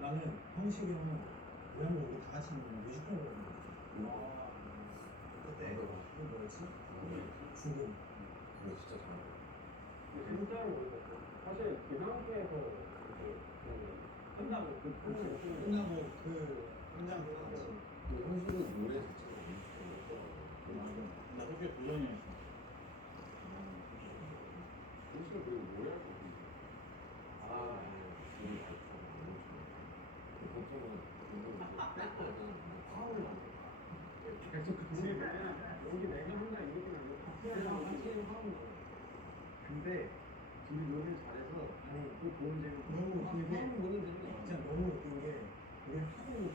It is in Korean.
나는 형식이 형은 우양고 우리 다 같이 있는 뮤지컬 보는 거. 그때 그 뭐였지? 죽음. 그거 진짜 잘해. 진짜로 모르겠어. 사실 기상학교에서 끝나고 끝나고 그 현장 다 같이. 형식은 노래 자체가 엄청 어렵더라고. 나 그게 도전이었어. 형식은 그리고 노래할 때 되게 우리 알파 너무 좋아. 보통은 이거 뺄거든. 파울을 안 해. 계속 그치. 여기 내가 한다 이렇게 하면 같이 하는 거야. 근데 둘이 노래를 잘해서 아니 그 보는 재미가 너무 웃긴 게 보는 재미가 진짜 너무 웃긴 게 우리 하고